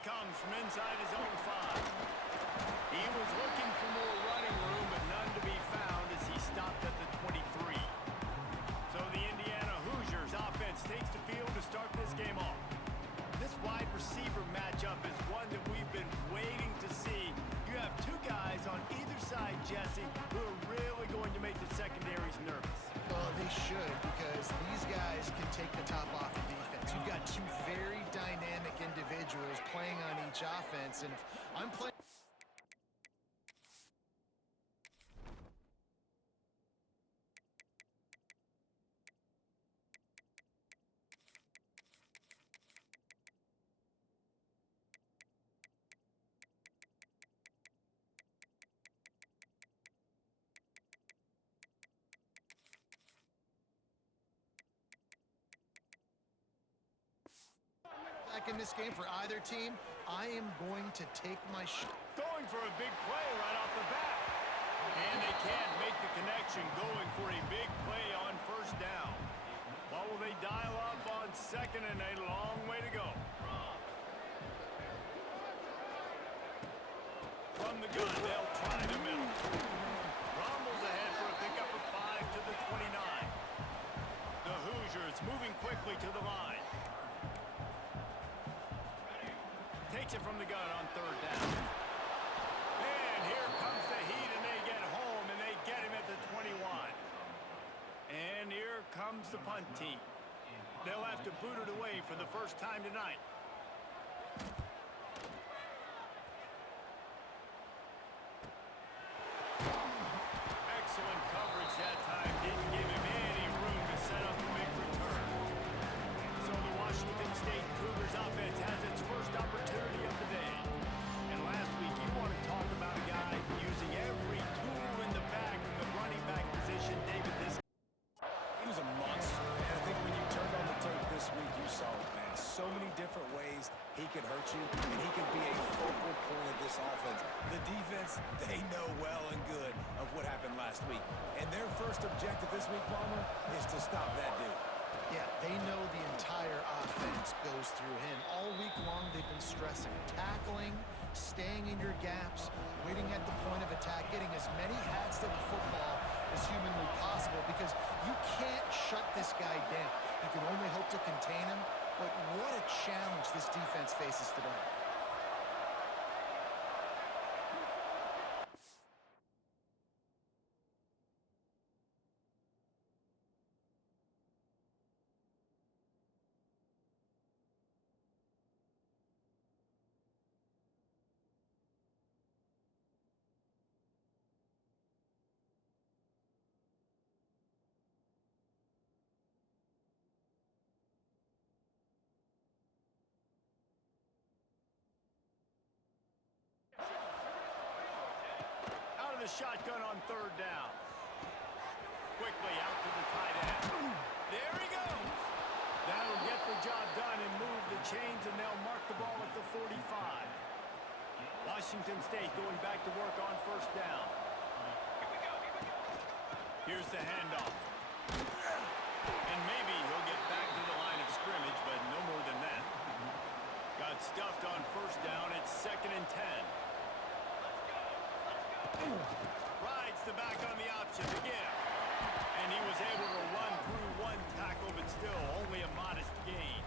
comes from inside his own 5. He was looking for more running room, but none to be found as he stopped at the 23. So the Indiana Hoosiers offense takes the field to start this game off. This wide receiver matchup is one that we've been waiting to see. You have two guys on either side, Jesse, who are really going to make the secondaries nervous. Well, they should, because these guys can take the top off the defense. You've got two very dynamic individuals playing on each offense, and if I'm playing... in this game for either team, I am going to take my shot. Going for a big play right off the bat. And they can't make the connection, going for a big play on first down. What will they dial up on second and a long way to go? From the gun, they'll try the middle. Rumbles ahead for a pickup of 5 to the 29. The Hoosiers moving quickly to the line. Takes it from the gun on third down. And here comes the heat, and they get home, and they get him at the 21. And here comes the punt team. They'll have to boot it away for the first time tonight. Excellent coverage that time. Didn't give him any room to set up a big return. So the Washington State Cougars offense has its first opportunity of the day. And last week, you want to talk about a guy using every tool in the bag from the running back position, David. He was a monster, and I think when you turned on the tape this week, you saw it, man. So many different ways he could hurt you, and he could be a focal point of this offense. The defense, they know well and good of what happened last week. And their first objective this week, Palmer, is to stop that dude. Yeah, they know the entire offense goes through him. All week long, they've been stressing tackling, staying in your gaps, waiting at the point of attack, getting as many hats to the football as humanly possible, because you can't shut this guy down. You can only hope to contain him, but what a challenge this defense faces today. The shotgun on third down. Quickly out to the tight end. There he goes. That'll get the job done and move the chains, and they'll mark the ball at the 45. Washington State going back to work on first down. Here's the handoff. And maybe he'll get back to the line of scrimmage, but no more than that. Got stuffed on first down. It's 2nd and 10. Rides the back on the option to give. And he was able to run through one tackle, but still only a modest gain.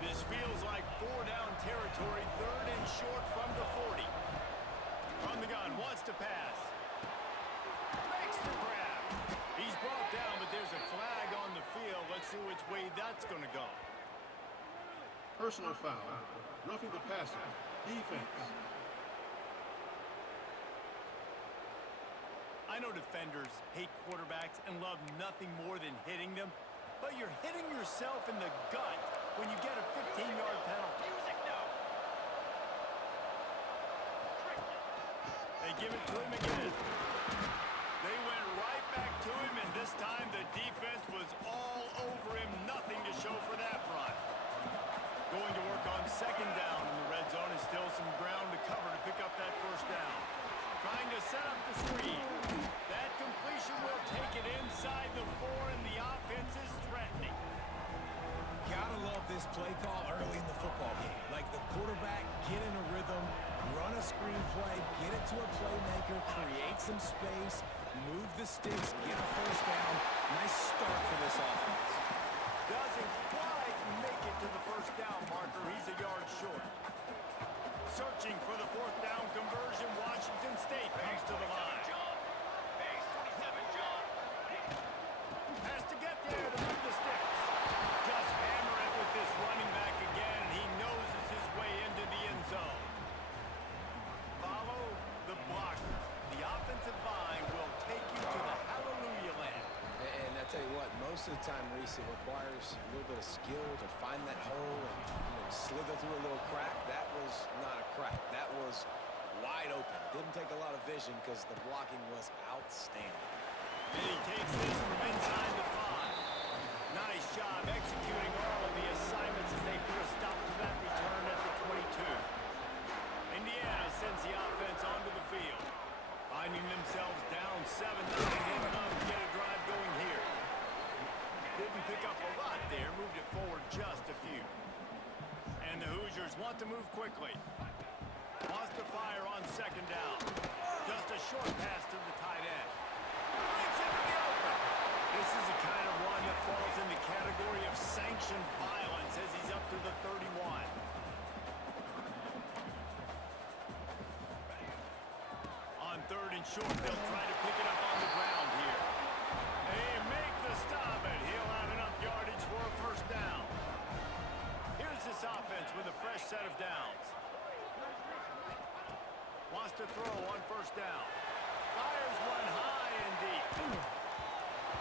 This feels like 4-down territory, 3rd and short from the 40. From the gun, wants to pass. Makes the grab. He's brought down, but there's a flag on the field. Let's see which way that's going to go. Personal foul. Roughing the passer. Defense. I know defenders hate quarterbacks and love nothing more than hitting them, but you're hitting yourself in the gut when you get a 15-yard penalty. They give it to him again. They went right back to him, and this time the defense was all over him. Nothing to show for that run. Going to work on second down in the red zone, is still some ground to cover to pick up that first down. Trying to set up the screen. That completion will take it inside the 4, and the offense is threatening. Gotta love this this play call early in the football game. Like the quarterback, get in a rhythm, run a screen play, get it to a playmaker, create some space, move the sticks, get a first down. Nice start for this offense. Doesn't quite make it to the first down marker. He's a yard short. Searching for the fourth down conversion. Washington State comes to the line. Has to get there to move the sticks. Just hammer it with this running back again, and he noses his way into the end zone. Follow the blocker. The offensive line will take you to the hallelujah land. And I tell you what, most of the time, Reese, it requires a little bit of skill to find that hole and slither through a little crack. That was not a crack. That was wide open. Didn't take a lot of vision because the blocking was outstanding. And he takes this from inside the 5. Nice job executing all of the assignments as they put a stop to that return at the 22. Indiana sends the offense onto the field. Finding themselves down 7-9, and enough to get a drive going here. Didn't pick up a lot there, moved it forward just a few. And the Hoosiers want to move quickly. Wants to fire on second down. Just a short pass to the tight end. Breaks into the open. This is the kind of run that falls in the category of sanctioned violence as he's up to the 31. On third and short, they'll try to pick it up on the ground here. They make the stop, and he'll have enough yardage for a first down. Here's this offense with a fresh set of downs. Wants to throw on first down. Fires one high and deep.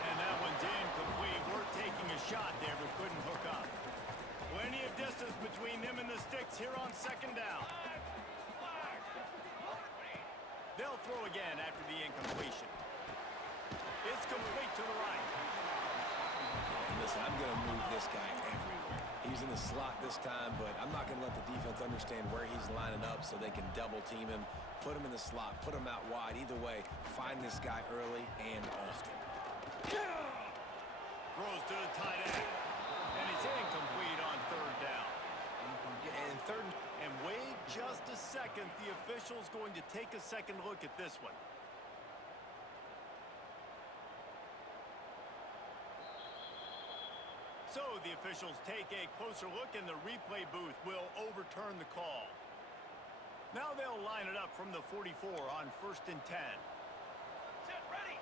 And that one's incomplete. We're taking a shot there, but couldn't hook up. Plenty of distance between them and the sticks here on second down. They'll throw again after the incompletion. It's complete to the right. And listen, I'm going to move this guy everywhere. He's in the slot this time, but I'm not going to let the defense understand where he's lining up so they can double team him, put him in the slot, put him out wide. Either way, find this guy early and often. Throws to the tight end. And it's incomplete on third down. And third. And wait just a second. The official's going to take a second look at this one. So the officials take a closer look, and the replay booth will overturn the call. Now they'll line it up from the 44 on 1st and 10. Set ready.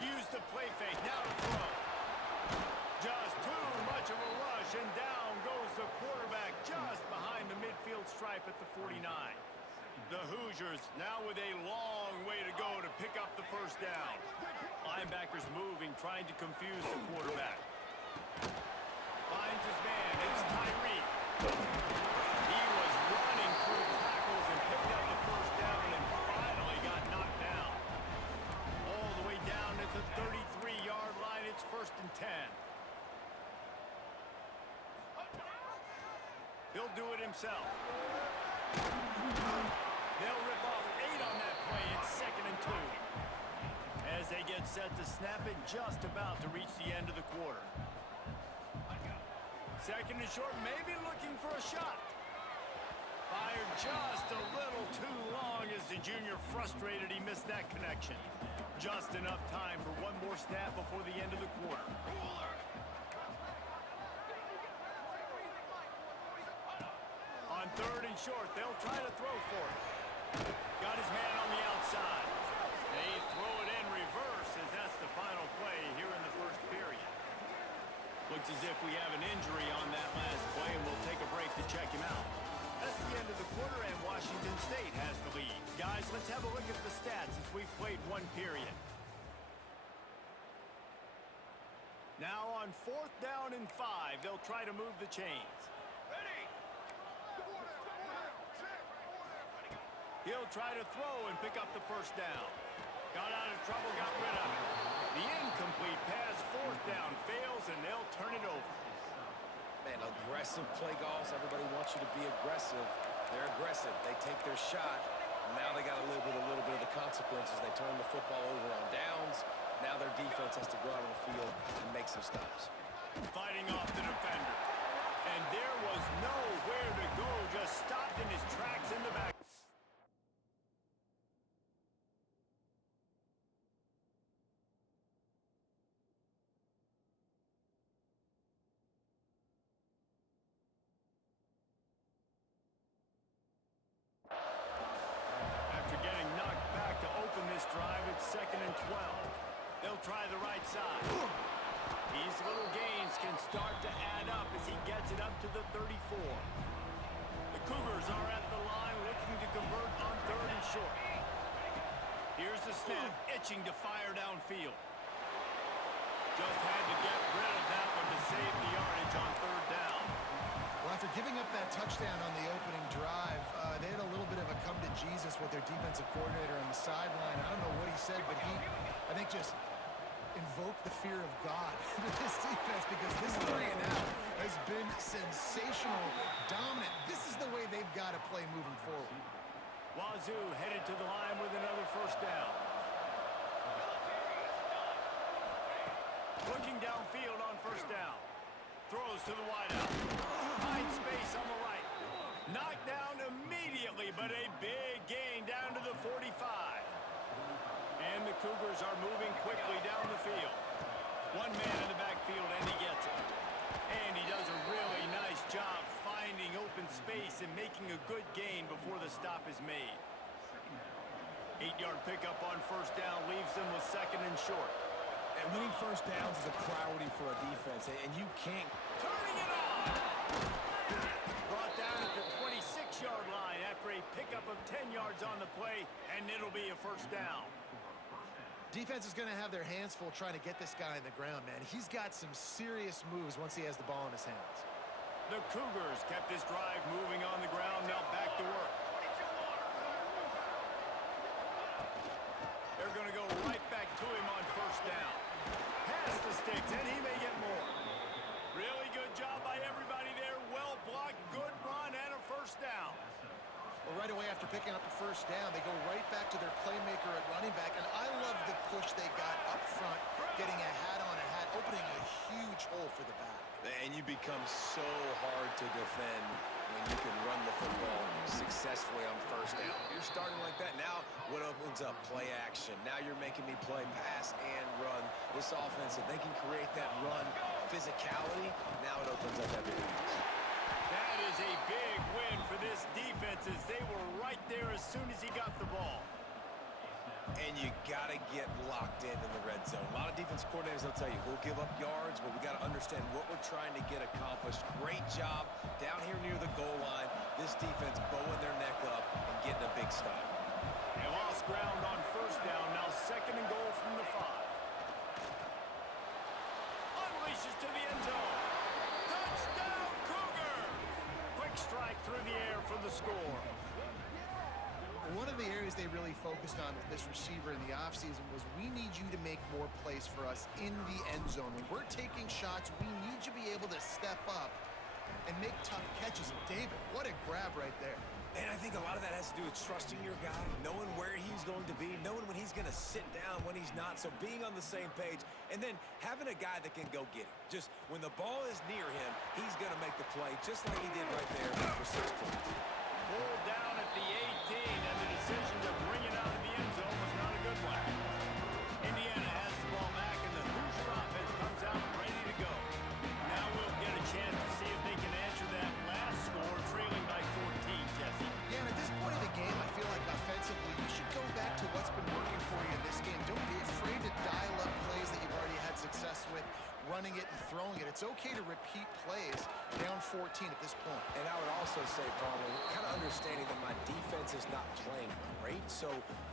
Use the play fake. Now to throw. Just too much of a rush, and down goes the quarterback just behind the midfield stripe at the 49. The Hoosiers now with a long way to go to pick up the first down. Linebackers moving, trying to confuse the quarterback. Finds his man. It's Tyree. He was running through tackles and picked up the first down and finally got knocked down. All the way down at the 33-yard line. It's 1st and 10. He'll do it himself. They'll rip off 8 on that play. It's 2nd and 2. As they get set to snap it, just about to reach the end of the quarter. 2nd and short, maybe looking for a shot. Fired just a little too long as the junior frustrated he missed that connection. Just enough time for one more snap before the end of the quarter. On 3rd and short, they'll try to throw for it. Got his man on the outside. They throw it in reverse as that's the final play here in the first period. Looks as if we have an injury on that last play, and we'll take a break to check him out. That's the end of the quarter, and Washington State has the lead. Guys, let's have a look at the stats as we've played one period. Now on 4th down and 5, they'll try to move the chains. Ready. He'll try to throw and pick up the first down. Got out of trouble, got rid of it. The incomplete pass, 4th down, fails, and they'll turn it over. Man, aggressive play calls. Everybody wants you to be aggressive. They're aggressive. They take their shot. Now they got to live with a little bit of the consequences. They turn the football over on downs. Now their defense has to go out on the field and make some stops. Fighting off the defender. And there was nowhere to go, just stopped in his tracks in the back. After getting knocked back to open this drive, it's 2nd and 12. They'll try the right side. These little gains can start to add up as he gets it up to the 34. The Cougars are at the line looking to convert on 3rd and short. Here's the snap, itching to fire downfield. Just had to get rid of that one to save the yardage on 3rd down. Well, after giving up that touchdown on the opening drive, they had a little bit of a come to Jesus with their defensive coordinator on the sideline. I don't know what he said, but he, I think, just invoked the fear of God into this defense, because this 3 and out has been sensational, dominant. This is the way they've got to play moving forward. Wazzu headed to the line with another 1st down. Looking downfield on 1st down. Throws to the wideout. Finds space on the right. Knocked down immediately, but a big gain down to the 45. And the Cougars are moving quickly down the field. One man in the backfield, and he gets it. And he does a really nice job finding open space and making a good gain before the stop is made. 8-yard pickup on 1st down leaves them with 2nd and short. And winning 1st downs is a priority for a defense, and you can't. Turning it on! Brought down at the 26-yard line after a pickup of 10 yards on the play, and it'll be a 1st down. Defense is going to have their hands full trying to get this guy on the ground, man. He's got some serious moves once he has the ball in his hands. The Cougars kept this drive moving on the ground, now back to work. They're going to go right back to him on 1st down. Pass the sticks, and he may get more. Really good job by everybody there. Well blocked, good run, and a 1st down. Well, right away after picking up a 1st down, they go right back to their playmaker at running back, and I love the push they got up front, getting a hat on a hat, opening a huge hole for the back. And you become so hard to defend when you can run the football successfully on 1st down. You're starting like that. Now what opens up? Play action. Now you're making me play pass and run. This offense, if they can create that run physicality, now it opens up everything else. That is a big win for this defense, as they were right there as soon as he got the ball. And you got to get locked in the red zone. A lot of defense coordinators will tell you, we'll give up yards, but we got to understand what we're trying to get accomplished. Great job down here near the goal line. This defense bowing their neck up and getting a big stop. They lost ground on 1st down, now 2nd and goal from the 5. Unleashes to the end zone. Touchdown, Cougar! Quick strike through the air for the score. One of the areas they really focused on with this receiver in the offseason was, we need you to make more plays for us in the end zone. When we're taking shots, we need you to be able to step up and make tough catches. And David, what a grab right there. And I think a lot of that has to do with trusting your guy, knowing where he's going to be, knowing when he's going to sit down, when he's not. So being on the same page, and then having a guy that can go get it. Just when the ball is near him, he's going to make the play, just like he did right there for 6 points. Pulled down at the 18, and the decision to bring it out of the end zone was not a good one. Indiana has the ball back, and the Hoosier offense comes out ready to go. Now we'll get a chance to see if they can answer that last score, trailing by 14, Jesse. Yeah, and at this point of the game, I feel like offensively, you should go back to what's been working for you in this game. Don't be afraid to dial up plays that you've already had success with, running it and throwing it. It's okay to repeat plays down 14 at this point. And I would also say, Palmer, kind of understanding that my defense is not playing great, so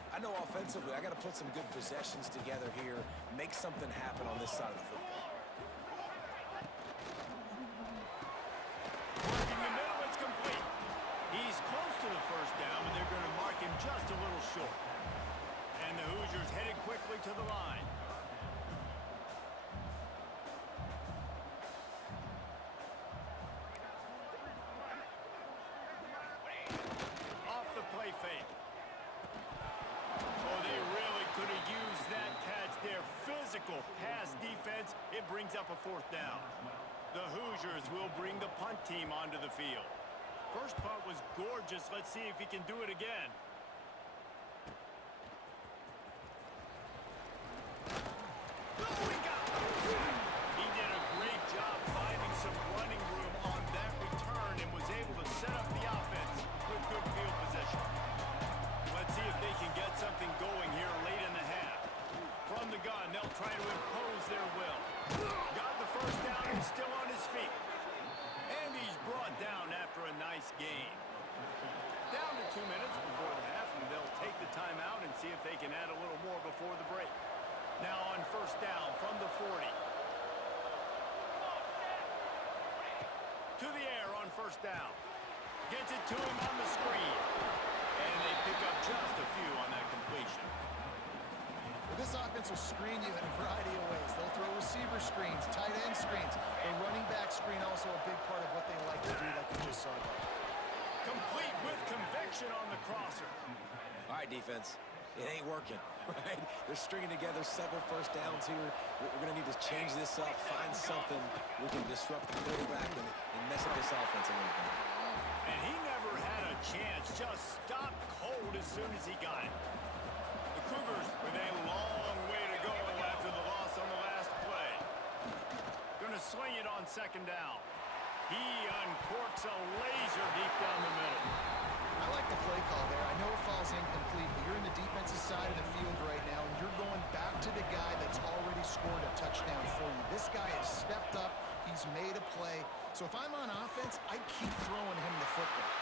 I know offensively I got to put some good possessions together here, make something happen on this side of the football. Working the middle, it's complete. He's close to the 1st down, but they're going to mark him just a little short. And the Hoosiers headed quickly to the line. Off the play fake. Oh, they really could have used that catch there. Physical. physical pass defense. It brings up a 4th down. The Hoosiers will bring the punt team onto the field. First punt was gorgeous. Let's see if he can do it again. He did a great job finding some running room on that return and was able to set up the offense with good field position. Let's see if they can get something going here late in the half. From the gun, they'll try to impose their will. Got the first down and still on his feet. And he's brought down after a nice gain. Down to 2 minutes before the half, and they'll take the timeout and see if they can add a little more before the break. Now on first down from the 40. To the air on first down. Gets it to him on the screen. And they pick up just a few on that completion. Well, this offense will screen you in a variety of ways. They'll throw receiver screens, tight end screens. The running back screen also a big part of what they like to do, like you just saw there. Complete with conviction on the crosser. All right, defense. It ain't working, right? They're stringing together several first downs here. We're going to need to change this up, find something we can disrupt the quarterback and mess up this offense a little bit. And he never had a chance. Just stopped cold as soon as he got it. The Cougars with a long way to go after the loss on the last play. Gonna sling it on second down. He uncorks a laser deep down the middle. I like the play call there. I know it falls incomplete, but you're in the defensive side of the field right now, and you're going back to the guy that's already scored a touchdown for you. This guy has stepped up. He's made a play. So if I'm on offense, I keep throwing him the football.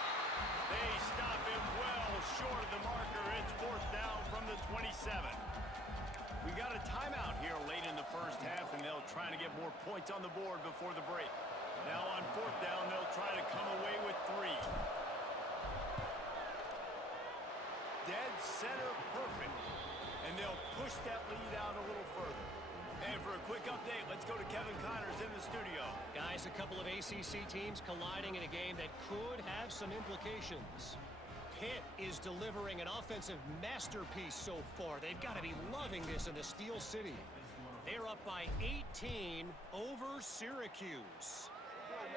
They stop him well short of the marker. It's 4th down from the 27. We got a timeout here late in the first half, and they'll try to get more points on the board before the break. Now on 4th down, they'll try to come away with 3. Dead center perfect. And they'll push that lead out a little further. And for a quick update, let's go to Kevin Connors in the studio. Guys, a couple of ACC teams colliding in a game that could have some implications. Pitt is delivering an offensive masterpiece so far. They've got to be loving this in the Steel City. They're up by 18 over Syracuse.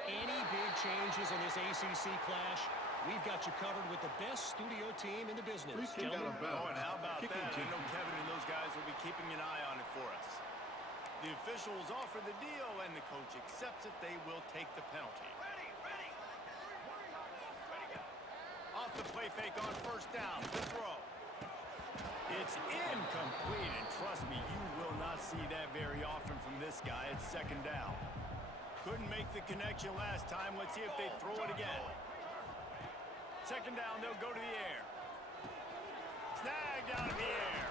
Any big changes in this ACC clash? We've got you covered with the best studio team in the business. Gentlemen. Oh, and how about that? I know Kevin and those guys will be keeping an eye on it for us. The officials offer the deal, and the coach accepts it. They will take the penalty. Off the play fake on first down. The throw. It's incomplete, and trust me, you will not see that very often from this guy. It's second down. Couldn't make the connection last time. Let's see if they throw it again. Second down, they'll go to the air. Snagged out of the air.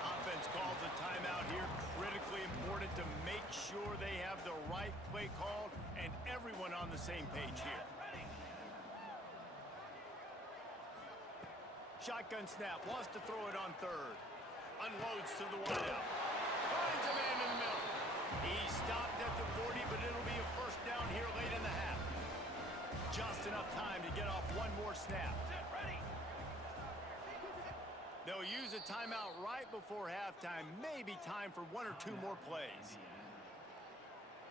Offense calls a timeout here. Critically important to make sure they have the right play called and everyone on the same page here. Shotgun snap, wants to throw it on third. Unloads to the wideout. Finds a man in the middle. He stopped at the 40, but it'll be a first down here late in the half. Just enough time to get off one more snap. They'll use a timeout right before halftime. Maybe time for 1 or 2 more plays.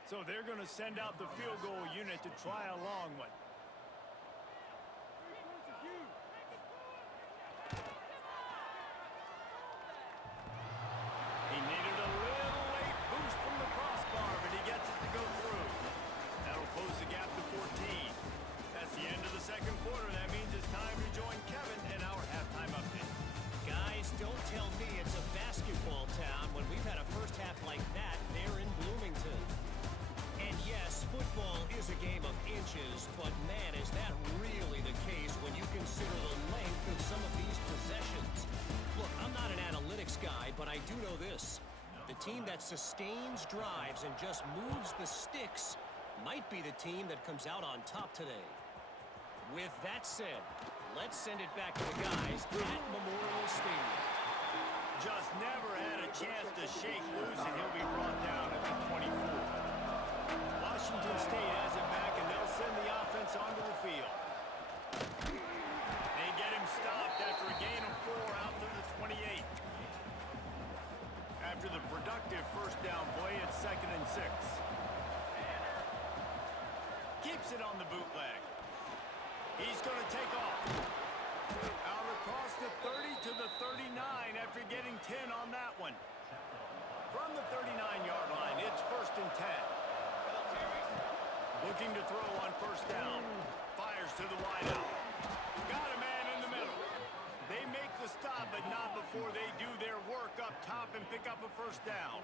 So they're going to send out the field goal unit to try a long one. He needed a little late boost from the crossbar, but he gets it to go through. That'll close the gap to 14. That's the end of the second quarter. That means it's time to join Kevin in our halftime update. Guys, don't tell me it's a basketball town when we've had a first half like that there in Bloomington. And yes, football is a game of inches, but man, is that really the case when you consider the length of some of these possessions. Look, I'm not an analytics guy, but I do know this. The team that sustains drives and just moves the sticks might be the team that comes out on top today. With that said, let's send it back to the guys at Memorial Stadium. Just never had a chance to shake loose, and he'll be brought down at the 24. Washington State has it back, and they'll send the offense onto the field. They get him stopped after a gain of 4 out to the 28. After the productive first down play at 2nd and 6. Keeps it on the bootleg. He's going to take off. Out across the 30 to the 39 after getting 10 on that one. From the 39-yard line, it's 1st and 10. Looking to throw on first down. Fires to the wideout. Got a man in the middle. They make the stop, but not before they do their work up top and pick up a first down.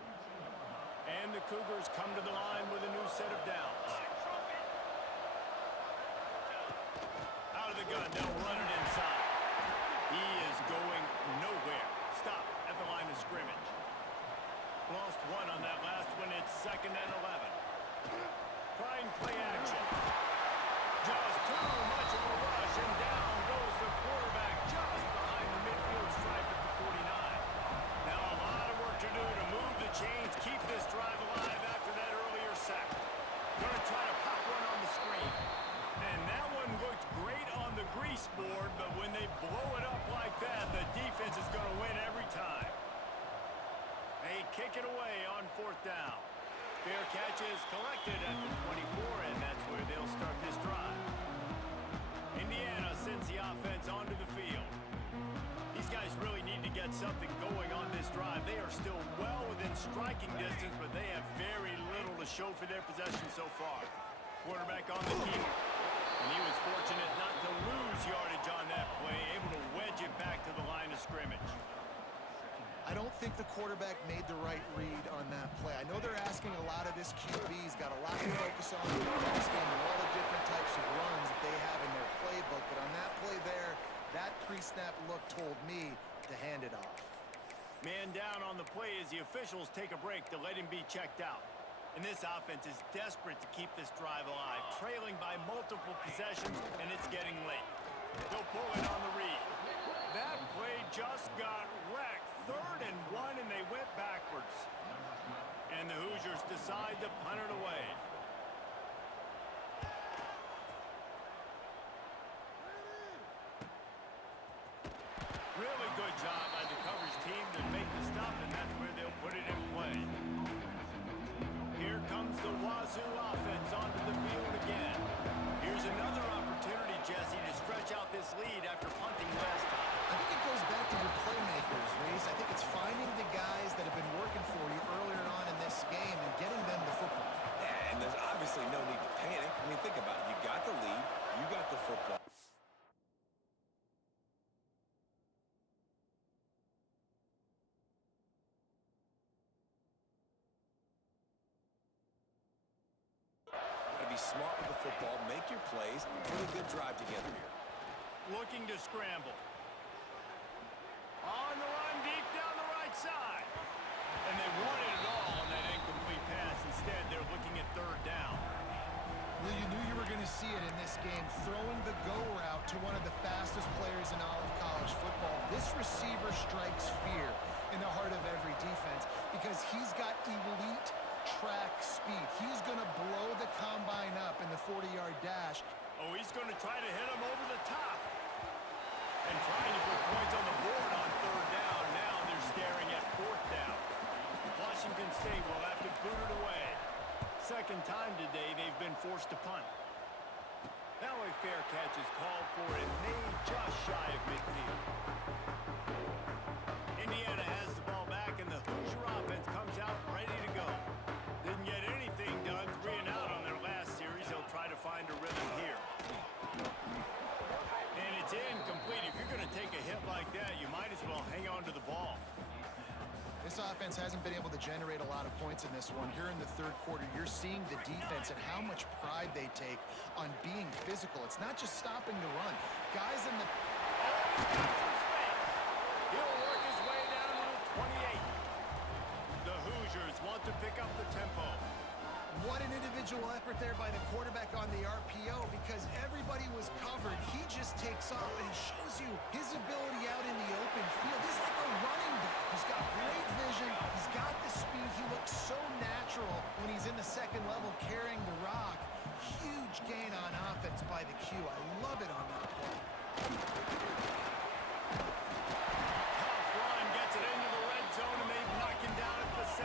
And the Cougars come to the line with a new set of downs. Out of the gun, they'll run it inside. He is going nowhere. Stop at the line of scrimmage. Lost one on that last one. It's 2nd and 11. Trying play action. Just too much of a rush, and down goes the quarterback just behind the midfield stripe at the 49. Now a lot of work to do to move the chains, keep this drive alive after that earlier sack. Going to try to pop one on the screen. And that one looked great on the grease board, but when they blow it up like that, the defense is going to win every time. They kick it away on 4th down. Fair catch is collected at the 24, and that's where they'll start this drive. Indiana sends the offense onto the field. These guys really need to get something going on this drive. They are still well within striking distance, but they have very little to show for their possession so far. Quarterback on the keeper, and he was fortunate not to lose yardage on that play, able to wedge it back to the line of scrimmage. I don't think the quarterback made the right read on that play. I know they're asking a lot of this QB. He's got a lot to focus on in the pass game and all the different types of runs that they have in their playbook. But on that play there, that pre-snap look told me to hand it off. Man down on the play as the officials take a break to let him be checked out. And this offense is desperate to keep this drive alive, trailing by multiple possessions, and it's getting late. They'll pull it on the read. That play just got wrecked. 3rd and 1, and they went backwards. And the Hoosiers decide to punt it away. Really good job by the coverage team to make the stop, and that's where they'll put it in play. Here comes the Wazzu offense onto the field again. Here's another opportunity, Jesse, to stretch out this lead after punting last time. I think it goes back to your playmakers, Reese. I think it's finding the guys that have been working for you earlier on in this game and getting them the football. Yeah, and there's obviously no need to panic. I mean, think about it. You got the lead. You got the football. Got to be smart with the football. Make your plays. Put a good drive together here. Looking to scramble. On the run, deep down the right side. And they wanted it all on that incomplete pass. Instead, they're looking at 3rd down. Well, you knew you were going to see it in this game, throwing the go route to one of the fastest players in all of college football. This receiver strikes fear in the heart of every defense because he's got elite track speed. He's going to blow the combine up in the 40-yard dash. Oh, he's going to try to hit him over the top. And trying to put points on the board on 3rd down. Now they're staring at 4th down. Washington State will have to boot it away. 2nd time today they've been forced to punt. Now a fair catch is called for and made just shy of midfield. Indiana has the ball back and the Hoosier offense comes out ready to go. Didn't get anything done, 3 and out on their last series. They'll try to find a rhythm here. And it's incomplete. If you're going to take a hit like that, you might as well hang on to the ball. This offense hasn't been able to generate a lot of points in this one. Here in the 3rd quarter, you're seeing the defense and how much pride they take on being physical. It's not just stopping the run. Guys in the... He's got some space. He'll work his way down to the 28. The Hoosiers want to pick up the tempo. What an individual effort there by the quarterback on the RPO because everybody was covered. He just takes off and he shows you his ability out in the open field. He's like a running back. He's got great vision. He's got the speed. He looks so natural when he's in the 2nd level carrying the rock. Huge gain on offense by the Q. I love it on that play. Tough run gets it into the red zone and they knock him down at the 17.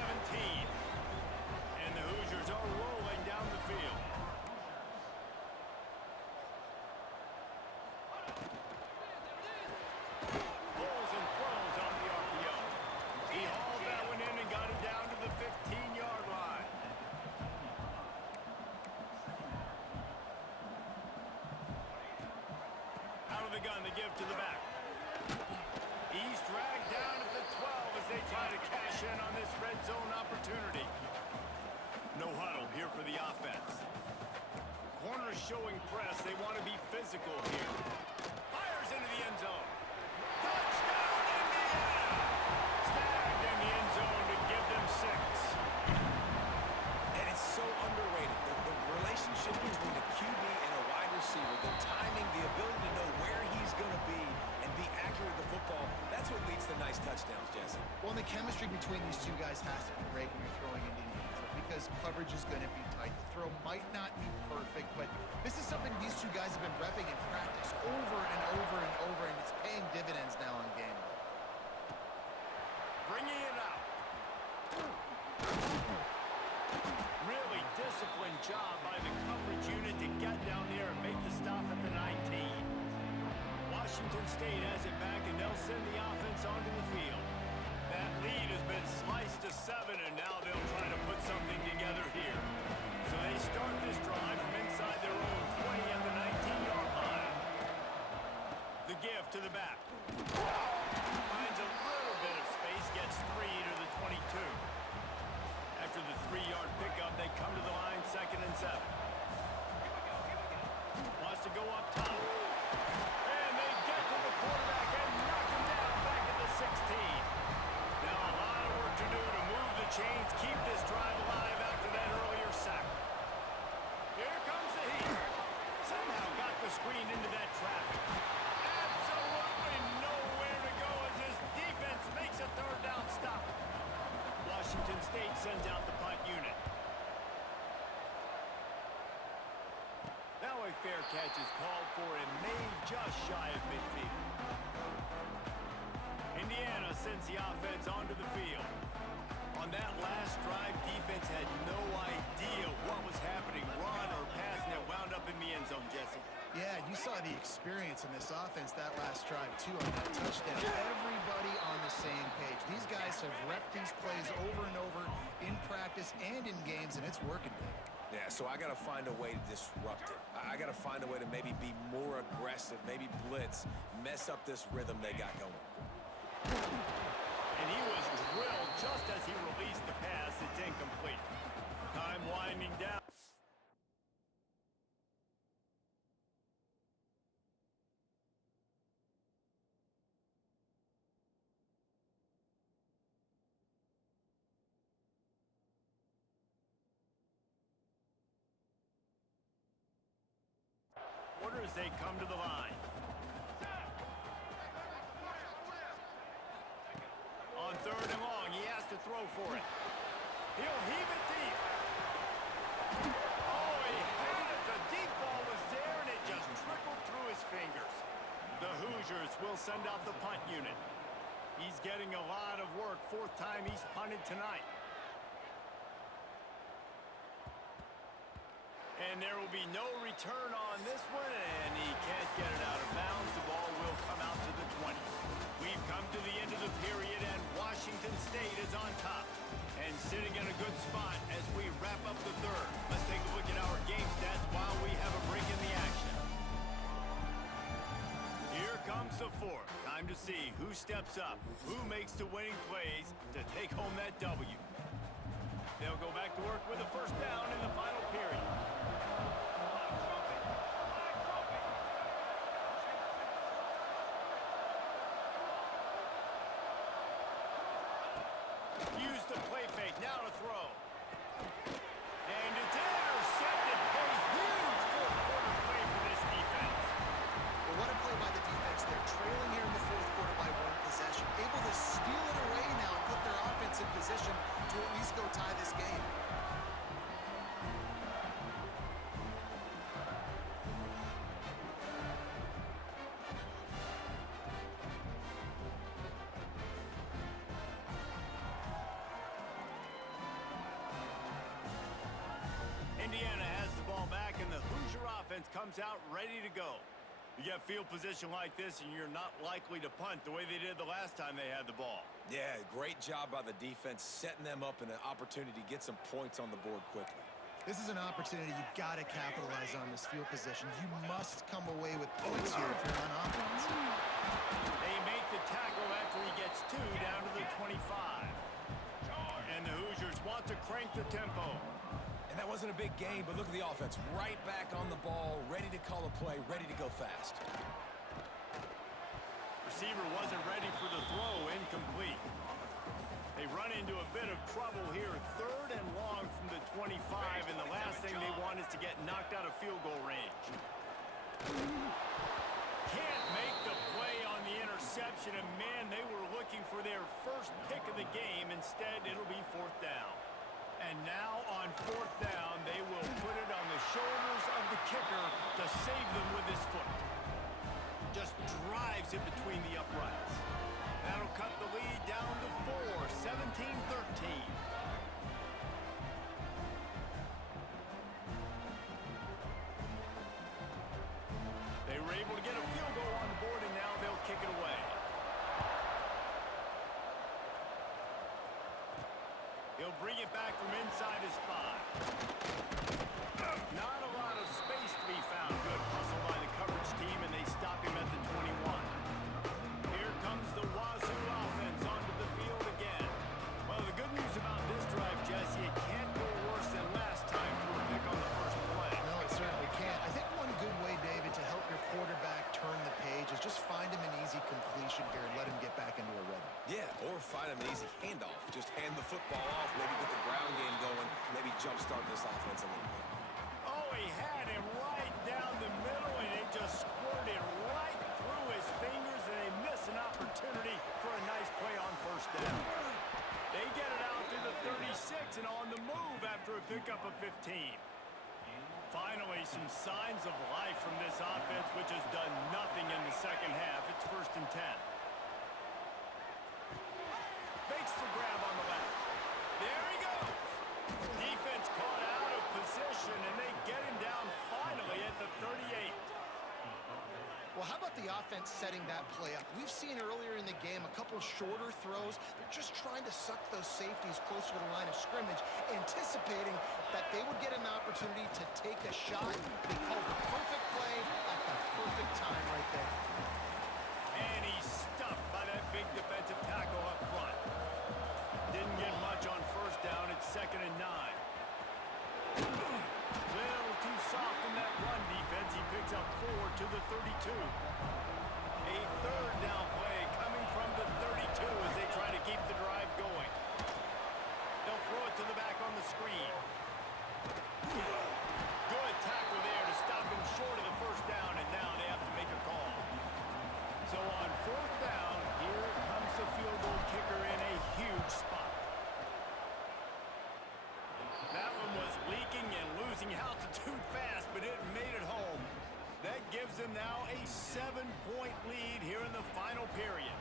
And the Hoosiers are rolling down the field. Pulls and throws off the RPO. He hauled that one in and got it down to the 15-yard line. Out of the gun, they give to the back. He's dragged down at the 12 as they try to cash in on this red zone opportunity. No huddle here for the offense. Corners showing press. They want to be physical here. Fires into the end zone. Touchdown, Indiana! Snagged in the end zone to give them 6. And it's so underrated. The relationship between a QB and a wide receiver, the timing, the ability to know where he's going to be and be accurate with the football, that's what leads to nice touchdowns, Jesse. Well, and the chemistry between these two guys has to be great when you're throwing into the end zone because coverage is going to be tight. The throw might not be perfect, but this is something these two guys have been repping in practice over and over and over, and it's paying dividends now on game day. Bringing it out. Really disciplined job by the coverage unit to get down there and make the stop at the 19. Washington State has it back, and they'll send the offense onto the field. That lead has been sliced to 7, and now they'll try to put something together here. So they start this drive from inside their own 20 at the 19-yard line. The give to the back. Finds a little bit of space, gets 3 to the 22. After the 3-yard pickup, they come to the line, 2nd and 7. Wants to go up top. And they get to the quarterback and knock him down back at the 16. Now a lot of work to do to move the chains, keep this drive alive after that earlier sack. Here comes the heat. Somehow got the screen into that traffic. Absolutely nowhere to go as this defense makes a 3rd down stop. Washington State sends out the punt unit. Now a fair catch is called for and made just shy of midfield. Indiana sends the offense onto the field. On that last drive, defense had no idea what was happening, run or pass, and it wound up in the end zone, Jesse. Yeah, you saw the experience in this offense that last drive, too, on that touchdown. Everybody on the same page. These guys have repped these plays over and over in practice and in games, and it's working, baby. Yeah, so I got to find a way to disrupt it. I got to find a way to maybe be more aggressive, maybe blitz, mess up this rhythm they got going. And he was drilled just as he released the pass. It's incomplete. Time winding down. As they come to the line. On 3rd and long, he has to throw for it. He'll heave it deep. Oh, he had it. The deep ball was there, and it just trickled through his fingers. The Hoosiers will send out the punt unit. He's getting a lot of work. 4th time he's punted tonight. And there will be no return on this one, and he can't get it out of bounds. The ball will come out to the 20. We've come to the end of the period, and Washington State is on top and sitting in a good spot as we wrap up the 3rd. Let's take a look at our game stats while we have a break in the action. Here comes the 4th. Time to see who steps up, who makes the winning plays to take home that W. They'll go back to work with a 1st down in the final period. Use the play fake, now to throw. And it's intercepted. A huge 4th quarter play for this defense. Well, what a play by the defense there. Trailing here in the 4th quarter by 1 possession. Able to steal it away now and put their offense in position to at least go tie this game. Indiana has the ball back, and the Hoosier offense comes out ready to go. You get field position like this, and you're not likely to punt the way they did the last time they had the ball. Yeah, great job by the defense, setting them up in an opportunity to get some points on the board quickly. This is an opportunity you've got to capitalize on this field position. You must come away with points here if you're on offense. They make the tackle after he gets 2 down to the 25. And the Hoosiers want to crank the tempo. And that wasn't a big game, but look at the offense. Right back on the ball, ready to call a play, ready to go fast. Receiver wasn't ready for the throw, incomplete. They run into a bit of trouble here, 3rd and long from the 25, and the last thing they want is to get knocked out of field goal range. Can't make the play on the interception, and man, they were looking for their first pick of the game. Instead, it'll be 4th down. And now on 4th down, they will put it on the shoulders of the kicker to save them with his foot. Just drives it between the uprights. That'll cut the lead down to 4, 17-13. They were able to get a field goal on the board, and now they'll kick it away. He'll bring it back from inside his 5. Not a lot of space to be found. Good hustle by the coverage team, and they stop him at the 21. Here comes the Wazzu offense onto the field again. Well, the good news about this drive, Jesse, it can't go worse than last time for a pick on the first play. No, it certainly can't. I think one good way, David, to help your quarterback turn the page is just find him an easy completion here and let him get back into a rhythm. Yeah, or find him an easy handoff. Just hand the football off, maybe get the ground game going, maybe jumpstart this offense a little bit. Oh, he had him right down the middle, and it just squirted right through his fingers, and they miss an opportunity for a nice play on 1st down. They get it out to the 36 and on the move after a pickup of 15. Finally, some signs of life from this offense, which has done nothing in the second half. It's 1st and 10. Makes the grab on the left. There he goes. Defense caught out of position, and they get him down finally at the 38. Well, how about the offense setting that play up? We've seen earlier in the game a couple shorter throws. They're just trying to suck those safeties closer to the line of scrimmage, anticipating that they would get an opportunity to take a shot. They called the perfect play at the perfect time right there. And he's stuffed by that big defensive tackle up front. Didn't get much on 1st down. It's 2nd and 9. Little too soft in that run defense. He picks up 4 to the 32. A 3rd down play coming from the 32 as they try to keep the drive going. They'll throw it to the back on the screen. Good tackle there to stop him short of the 1st down, and now they have to make a call. So on 4th down, here comes the field goal kicker in a huge spot. That one was leaking and losing altitude fast, but it made it home. That gives them now a 7-point lead here in the final period.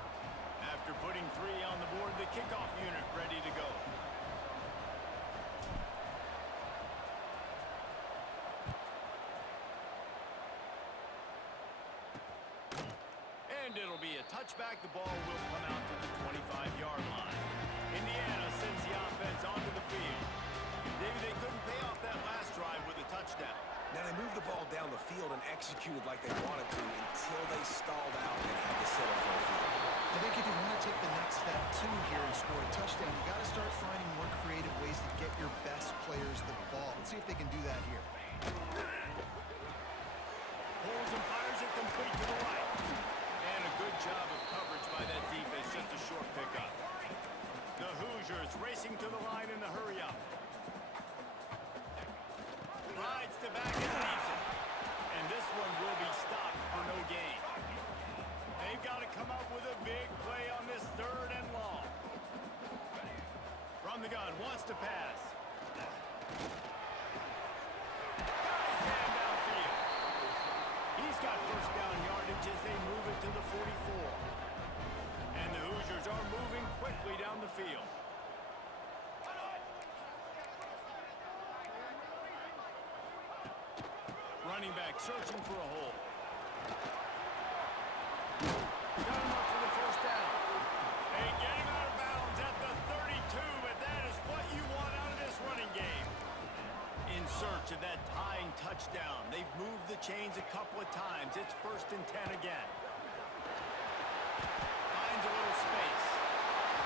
After putting 3 on the board, the kickoff unit ready to go. And it'll be a touchback. The ball will come out to the 25-yard line. Indiana sends the offense onto the field. David, they couldn't pay off that last drive with a touchdown. Now they moved the ball down the field and executed like they wanted to until they stalled out and had to settle for a field. I think if you want to take the next step too here and score a touchdown, you got to start finding more creative ways to get your best players the ball. Let's see if they can do that here. Pulls and fires it complete to the right. And a good job of coverage by that defense, just a short pickup. The Hoosiers racing to the line in the hurry up. Rides to back and leaves it. And this one will be stopped for no gain. They've got to come up with a big play on this 3rd and long. From the gun, wants to pass. running back searching for a hole. Got him up for the first down. They get him out of bounds at the 32, but that is what you want out of this running game. In search of that tying touchdown. They've moved the chains a couple of times. It's 1st and 10 again. Finds a little space.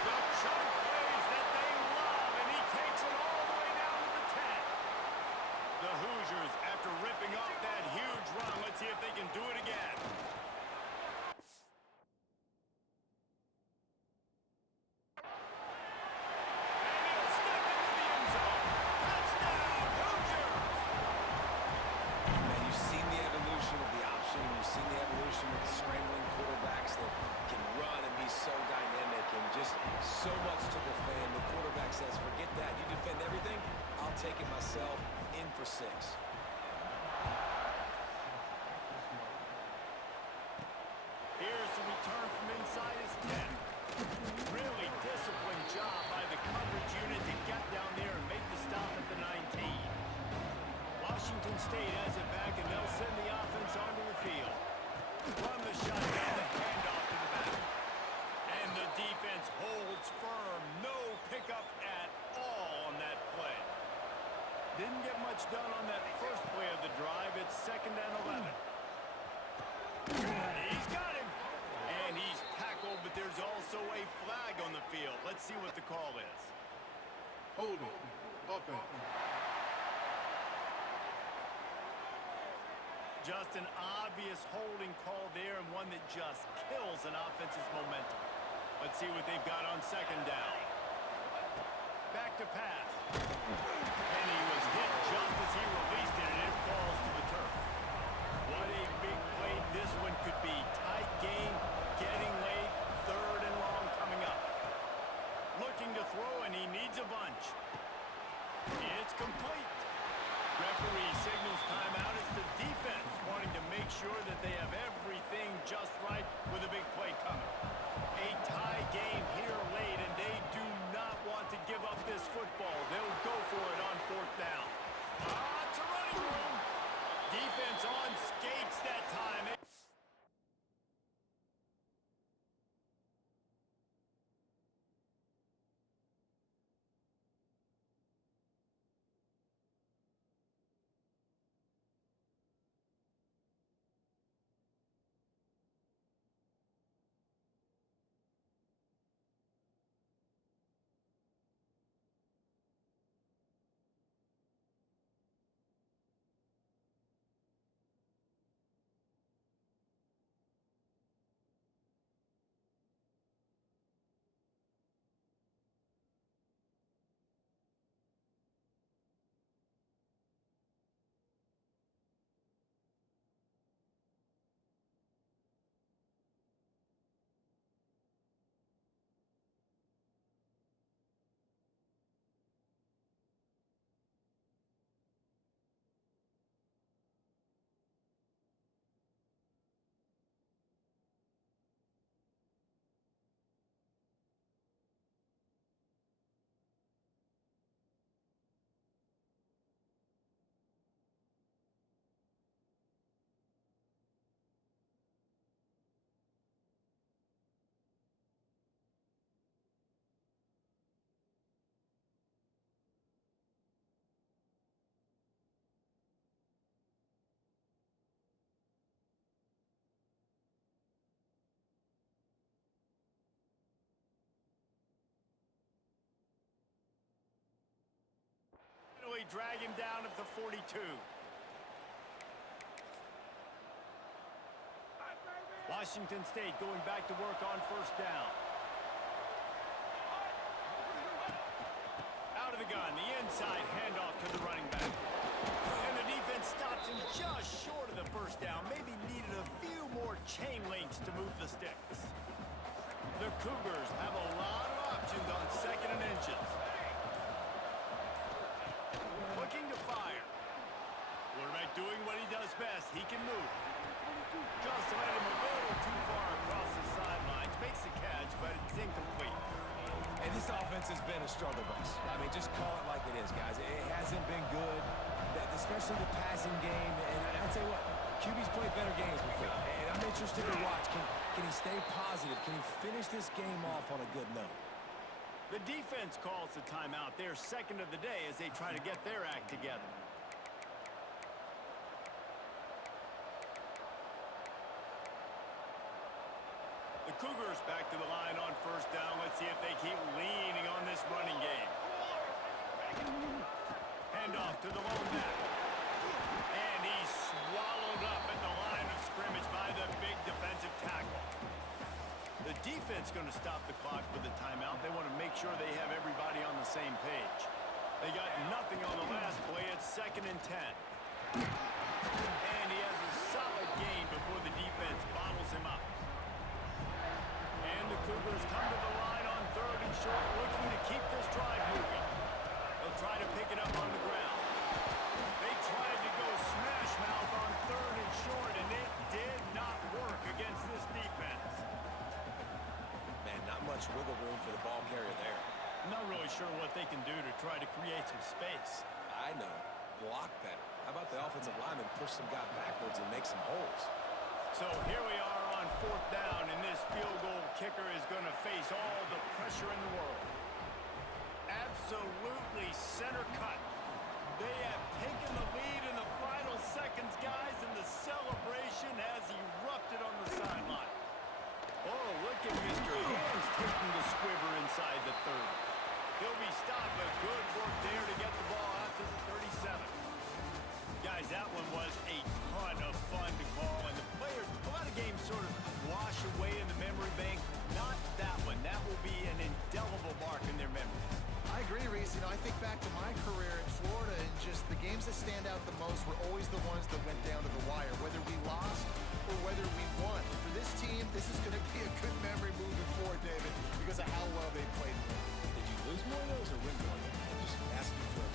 The chunk plays that they love, and he takes it all the way down to the 10. The Hoosiers, after ripping off that huge run, let's see if they can do it again. And he'll step into the end zone. Touchdown, Hoosiers! Man, you've seen the evolution of the option. You've seen the evolution of the scrambling quarterbacks that can run and be so dynamic and just so much to defend. The quarterback says, forget that. You defend everything, I'll take it myself. In for 6. Here's the return from inside his 10. Really disciplined job by the coverage unit to get down there and make the stop at the 19. Washington State has it back, and they'll send the offense onto the field. Run the shotgun, the handoff to the back. And the defense holds firm. No pickup at all on that play. Didn't get much done on that first play of the drive. It's 2nd and 11. He's got him. And he's tackled, but there's also a flag on the field. Let's see what the call is. Holding. Offense. Just an obvious holding call there, and one that just kills an offense's momentum. Let's see what they've got on 2nd down. Back to pass. And he was hit just as he released it, and it falls to the turf. What a big play this one could be. Tight game, getting late, 3rd and long coming up. Looking to throw, and he needs a bunch. It's complete. Referee signals timeout. It's the defense wanting to make sure that they have everything just right with a big play coming. A tie game here late, and they do not want to give up this football. They'll go for it on 4th down. It's a running room. Defense on skates that time. Drag him down at the 42. Washington State going back to work on 1st down. Out of the gun, the inside handoff to the running back. And the defense stops him just short of the 1st down. Maybe needed a few more chain links to move the sticks. The Cougars have a lot of options on 2nd and inches. Looking to fire. Quarterback doing what he does best. He can move. Just led him a little too far across the sidelines. Makes the catch, but it's incomplete. And this offense has been a struggle bus. I mean, just call it like it is, guys. It hasn't been good, especially the passing game. And I I'll tell you what, QB's played better games before, and I'm interested to watch. Can he stay positive? Can he finish this game off on a good note? The defense calls the timeout. They're second of the day as they try to get their act together. The Cougars back to the line on first down. Let's see if they keep leaning on this running game. Handoff to the lone back. And he's swallowed up at the line of scrimmage by the big defensive tackle. The defense going to stop the clock with the timeout. They want to make sure they have everybody on the same page. They got nothing on the last play. It's 2nd and 10. And he has a solid gain before the defense bottles him up. And the Cougars come to the line on 3rd and short, looking to keep this drive moving. They'll try to pick it up on the ground. They tried to go smash mouth on 3rd and short, and it did not work against this defense. Man, not much wiggle room for the ball carrier there. Not really sure what they can do to try to create some space. I know. Block better. How about the offensive lineman push some guy backwards and make some holes? So here we are on 4th down, and this field goal kicker is going to face all the pressure in the world. Absolutely center cut. They have taken the lead in the final seconds, guys, and the celebration has erupted on the sideline. Oh, look at Mr. Hands taking the squibber inside the 30. He'll be stopped, but good work there to get the ball out to the 37. Guys, that one was a ton of fun to call, and the players, a lot of games sort of wash away in the memory bank. Not that one. That will be an indelible mark in their memories. I agree, Reese. I think back to my career in Florida, and just the games that stand out the most were always the ones that went down to the wire, whether we lost or whether we won. For this team, this is going to be a good memory moving forward, David, because of how well they played. Did you lose more of those or win more of them? I'm just asking for a